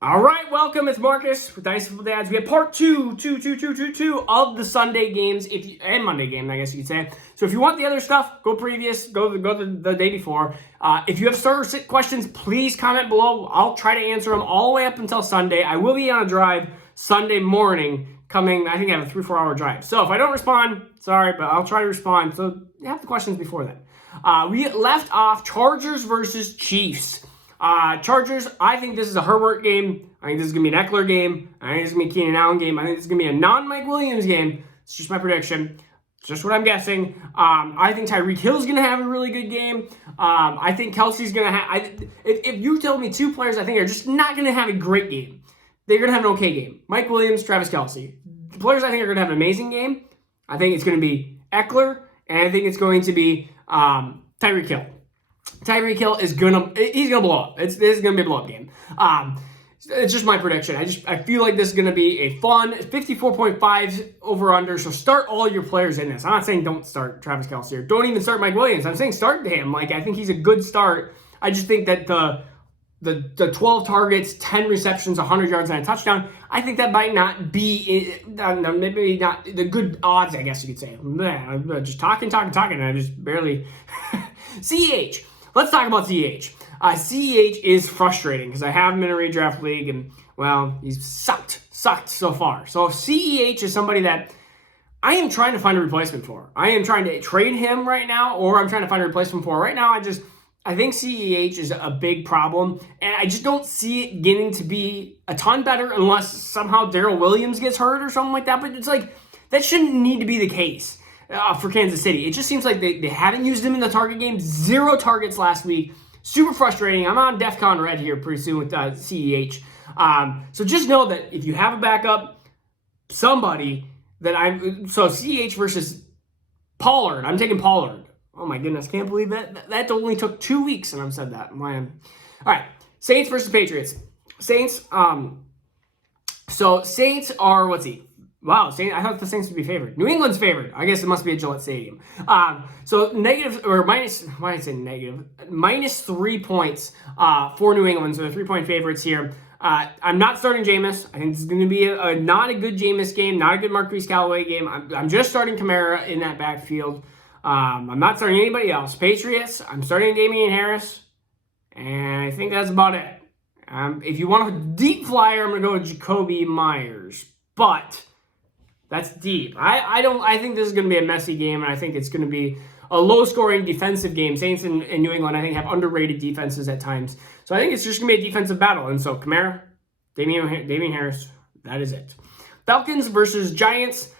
All right, welcome. It's Marcus with Dynasty Fun Dads. We have part two of the Sunday games, and Monday game, I guess you could say. So if you want the other stuff, go the day before. If you have starter questions, please comment below. I'll try to answer them all the way up until Sunday. I will be on a drive Sunday morning coming. I think I have a 3-4 hour drive. So if I don't respond, sorry, but I'll try to respond. So you have the questions before then. We left off Chargers versus Chiefs. Chargers, I think this is a Herbert game. I think this is going to be an Eckler game. I think this is going to be a Keenan Allen game. I think this is going to be a non-Mike Williams game. It's just my prediction. It's just what I'm guessing. I think Tyreek Hill is going to have a really good game. I think Kelsey's going to have... If you tell me two players I think are just not going to have a great game, they're going to have an okay game. Mike Williams, Travis Kelce. The players I think are going to have an amazing game. I think it's going to be Eckler, and I think it's going to be Tyreek Hill. Tyreek Hill he's gonna blow up. This is gonna be a blow up game. It's just my prediction. I feel like this is gonna be a fun 54.5 over under. So start all your players in this. I'm not saying don't start Travis Kelce or don't even start Mike Williams. I'm saying start him. Like, I think he's a good start. I just think that the 12 targets, 10 receptions, 100 yards and a touchdown, I think that might not be maybe not the good odds, I guess you could say. I'm just talking, and I just barely CEH. Let's talk about CEH. CEH is frustrating because I have him in a redraft league, and, well, he's sucked so far. So CEH is somebody that I am trying to find a replacement for. I am trying to trade him right now, or I'm trying to find a replacement for. Right now, I think CEH is a big problem, and I just don't see it getting to be a ton better unless somehow Darrell Williams gets hurt or something like that. But it's like, that shouldn't need to be the case. For Kansas City. It just seems like they haven't used him in the target game. 0 targets last week. Super frustrating. I'm on DEFCON red here pretty soon with CEH. So just know that if you have a backup, somebody that so CEH versus Pollard. I'm taking Pollard. Oh my goodness, can't believe that. That only took 2 weeks and I've said that. All right, Saints versus Patriots. Saints, so Saints are, what's he? Wow, I thought the Saints would be favored. New England's favored. I guess it must be at Gillette Stadium. So minus 3 points for New England. So they're 3-point favorites here. I'm not starting Jameis. I think this is going to be not a good Jameis game, not a good Marquise Callaway game. I'm just starting Kamara in that backfield. I'm not starting anybody else. Patriots, I'm starting Damian Harris. And I think that's about it. If you want a deep flyer, I'm going to go with Jacoby Myers. But... that's deep. I think this is going to be a messy game, and I think it's going to be a low-scoring defensive game. Saints and New England, I think, have underrated defenses at times. So I think it's just going to be a defensive battle. And so Kamara, Damian Harris, that is it. Falcons versus Giants.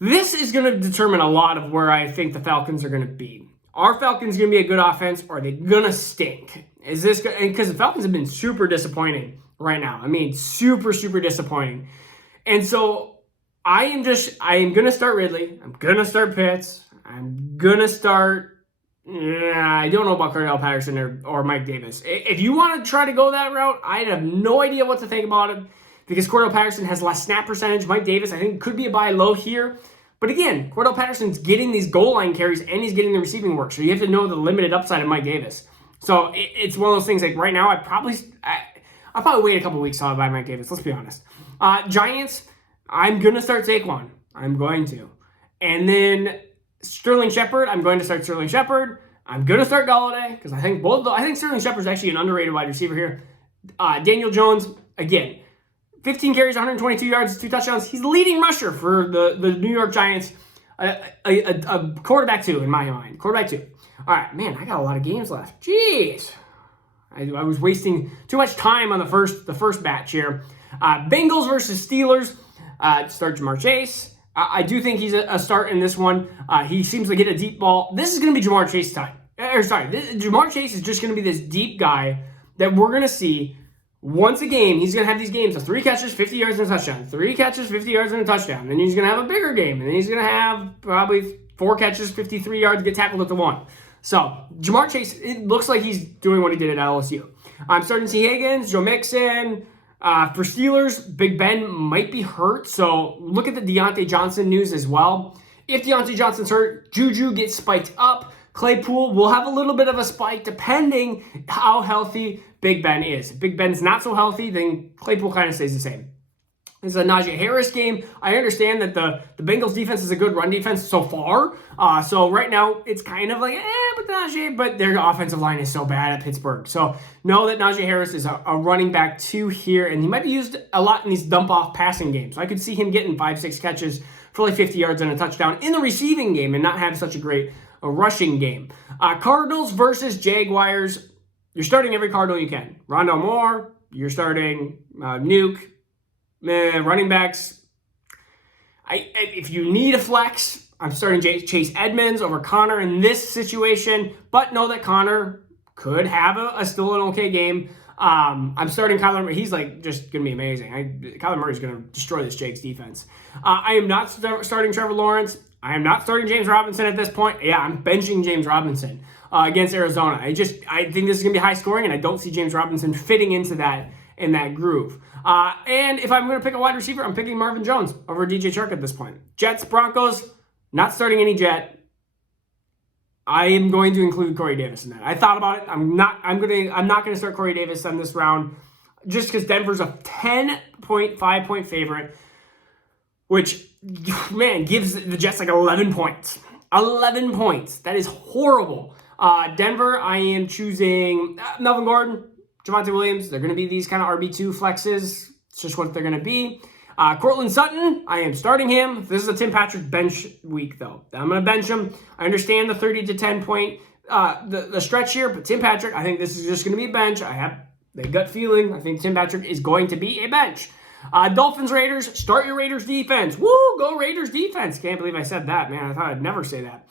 This is going to determine a lot of where I think the Falcons are going to be. Are Falcons going to be a good offense, or are they going to stink? Is this because the Falcons have been super disappointing right now. I mean, super disappointing. And so I am going to start Ridley. I'm going to start Pitts. I'm going to start, I don't know about Cordell Patterson or Mike Davis. If you want to try to go that route, I have no idea what to think about it because Cordell Patterson has less snap percentage. Mike Davis, I think, could be a buy low here. But again, Cordell Patterson's getting these goal line carries and he's getting the receiving work. So you have to know the limited upside of Mike Davis. So it's one of those things like right now, I'll probably wait a couple weeks till I buy Mike Davis. Let's be honest. Giants, I'm going to start Saquon. I'm going to. And then Sterling Shepard, I'm going to start Sterling Shepard. I'm going to start Golladay because I think Sterling Shepard's actually an underrated wide receiver here. Daniel Jones, again, 15 carries, 122 yards, 2 touchdowns. He's the leading rusher for the New York Giants. A quarterback 2 in my mind. Quarterback 2. All right, man, I got a lot of games left. Jeez. I was wasting too much time on the first batch here. Bengals versus Steelers. Start Jamar Chase. I do think he's a start in this one. He seems to get a deep ball. This is going to be Jamar Chase time. Jamar Chase is just going to be this deep guy that we're going to see once a game. He's going to have these games of 3 catches, 50 yards, and a touchdown. 3 catches, 50 yards, and a touchdown. Then he's going to have a bigger game. And then he's going to have probably 4 catches, 53 yards, get tackled at the 1. So, Jamar Chase, it looks like he's doing what he did at LSU. I'm starting to see Higgins, Joe Mixon. For Steelers, Big Ben might be hurt, so look at the Deontay Johnson news as well. if Deontay Johnson's hurt, Juju gets spiked up. Claypool will have a little bit of a spike depending how healthy Big Ben is. If Big Ben's not so healthy, then Claypool kind of stays the same. This is a Najee Harris game. I understand that the Bengals defense is a good run defense so far. So right now, it's kind of like, but Najee, but their offensive line is so bad at Pittsburgh. So know that Najee Harris is a running back 2 here, and he might be used a lot in these dump-off passing games. So I could see him getting 5-6 catches for like 50 yards and a touchdown in the receiving game and not have such a rushing game. Cardinals versus Jaguars. You're starting every Cardinal you can. Rondale Moore, you're starting Nuke. Running backs, if you need a flex, I'm starting Chase Edmonds over Connor in this situation, but know that Connor could have a still an okay game. I'm starting Kyler Murray. He's like just going to be amazing. Kyler Murray's going to destroy this Jags defense. I am not starting Trevor Lawrence. I am not starting James Robinson at this point. Yeah, I'm benching James Robinson against Arizona. I think this is going to be high scoring, and I don't see James Robinson fitting into that in that groove. And if I'm going to pick a wide receiver, I'm picking Marvin Jones over DJ Chark at this point. Jets, Broncos, not starting any Jet. I am going to include Corey Davis in that. I thought about it. I'm not going to start Corey Davis on this round just because Denver's a 10.5-point favorite, which, man, gives the Jets like 11 points. 11 points. That is horrible. Denver, I am choosing Melvin Gordon, Javonte Williams. They're going to be these kind of RB2 flexes. It's just what they're going to be. Cortland Sutton, I am starting him. This is a Tim Patrick bench week, though. I'm going to bench him. I understand the 30 to 10 point the stretch here, but Tim Patrick, I think this is just going to be a bench. I have the gut feeling. I think Tim Patrick is going to be a bench. Dolphins, Raiders, start your Raiders defense. Woo, go Raiders defense. Can't believe I said that, man. I thought I'd never say that.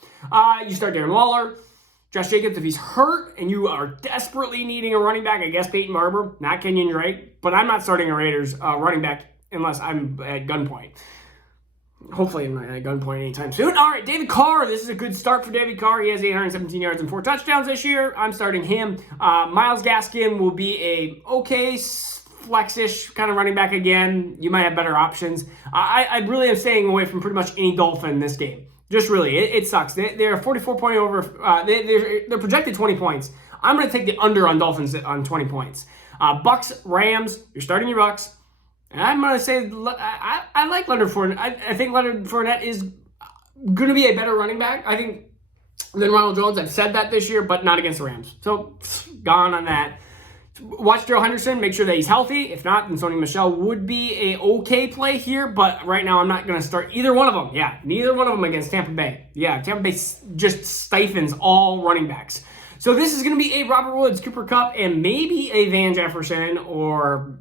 You start Darren Waller. Josh Jacobs, if he's hurt and you are desperately needing a running back, I guess Peyton Barber, not Kenyon Drake, but I'm not starting a Raiders running back unless I'm at gunpoint. Hopefully I'm not at gunpoint anytime soon. All right, David Carr. This is a good start for David Carr. He has 817 yards and 4 touchdowns this year. I'm starting him. Myles Gaskin will be a okay flex-ish kind of running back again. You might have better options. I really am staying away from pretty much any Dolphin in this game. Just really, it sucks. They're 44 point over. They're projected 20 points. I'm going to take the under on Dolphins on 20 points. Bucks, Rams. You're starting your Bucks. And I'm going to say I like Leonard Fournette. I think Leonard Fournette is going to be a better running back, I think, than Ronald Jones. I've said that this year, but not against the Rams. So, gone on that. Watch Darrell Henderson, make sure that he's healthy. If not, then Sony Michel would be a okay play here, but right now I'm not going to start either one of them. Yeah, neither one of them against Tampa Bay. Yeah, Tampa Bay just stifles all running backs. So this is going to be a Robert Woods, Cooper Kupp, and maybe a Van Jefferson or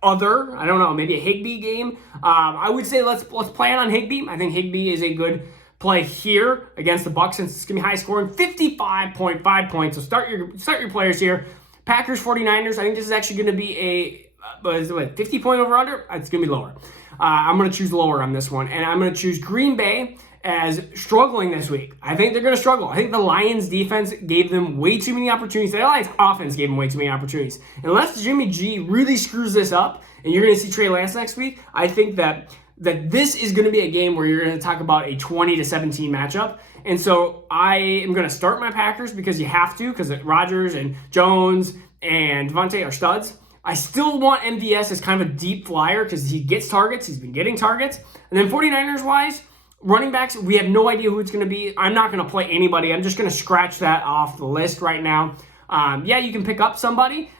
other, I don't know, maybe a Higbee game. I would say let's plan on Higbee. I think Higbee is a good play here against the Bucs since it's going to be high scoring, 55.5 points. So start your players here. Packers, 49ers, I think this is actually going to be a 50 point over under. It's going to be lower. I'm going to choose lower on this one. And I'm going to choose Green Bay as struggling this week. I think they're going to struggle. I think the Lions defense gave them way too many opportunities. The Lions offense gave them way too many opportunities. Unless Jimmy G really screws this up and you're going to see Trey Lance next week, I think that this is going to be a game where you're going to talk about a 20-17 matchup. And so I am going to start my Packers because you have to, because Rodgers and Jones and Devontae are studs. I still want MVS as kind of a deep flyer because he gets targets. He's been getting targets. And then 49ers-wise, running backs, we have no idea who it's going to be. I'm not going to play anybody. I'm just going to scratch that off the list right now. Yeah, you can pick up somebody.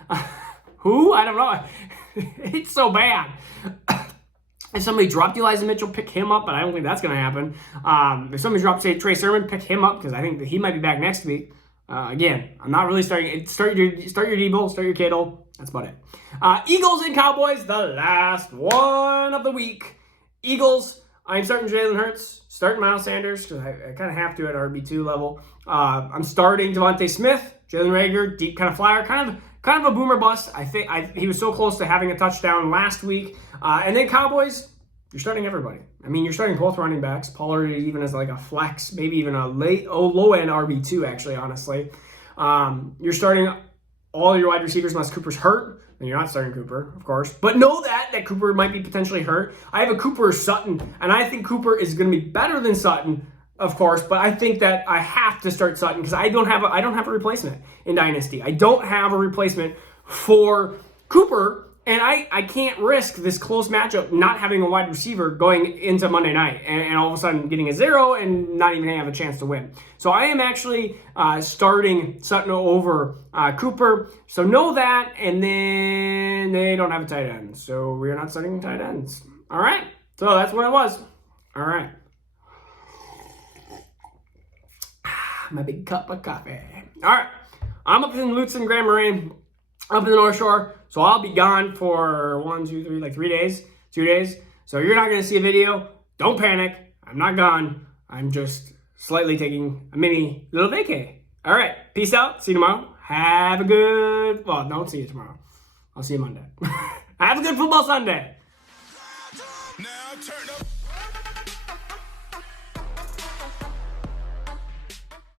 Who? I don't know. It's so bad. If somebody dropped Elijah Mitchell, pick him up, but I don't think that's going to happen. If somebody dropped, say, Trey Sermon, pick him up because I think that he might be back next week. Again, I'm not really starting. Start your Debo, start your Kittle. That's about it. Eagles and Cowboys, the last one of the week. Eagles, I'm starting Jalen Hurts, starting Miles Sanders because I kind of have to at RB2 level. I'm starting Devontae Smith, Jalen Reagor, deep kind of flyer, kind of a boomer bust. I think he was so close to having a touchdown last week. And then Cowboys, you're starting everybody. I mean, you're starting both running backs. Pollard even as like a flex, maybe even a low-end RB2, actually, honestly. You're starting all your wide receivers unless Cooper's hurt. And you're not starting Cooper, of course. But know that Cooper might be potentially hurt. I have a Cooper or Sutton, and I think Cooper is going to be better than Sutton of course, but I think that I have to start Sutton because I don't have a replacement in Dynasty. I don't have a replacement for Cooper, and I can't risk this close matchup not having a wide receiver going into Monday night and all of a sudden getting a 0 and not even have a chance to win. So I am actually starting Sutton over Cooper. So know that, and then they don't have a tight end. So we're not starting tight ends. All right. So that's what it was. All right. My big cup of coffee. All right. I'm up in Lutzen, Grand Marais, up in the North Shore. So I'll be gone for 3 days, 2 days. So you're not going to see a video. Don't panic. I'm not gone. I'm just slightly taking a mini little vacay. All right. Peace out. See you tomorrow. Have a good, well, don't see you tomorrow. I'll see you Monday. Have a good football Sunday. Now turn up.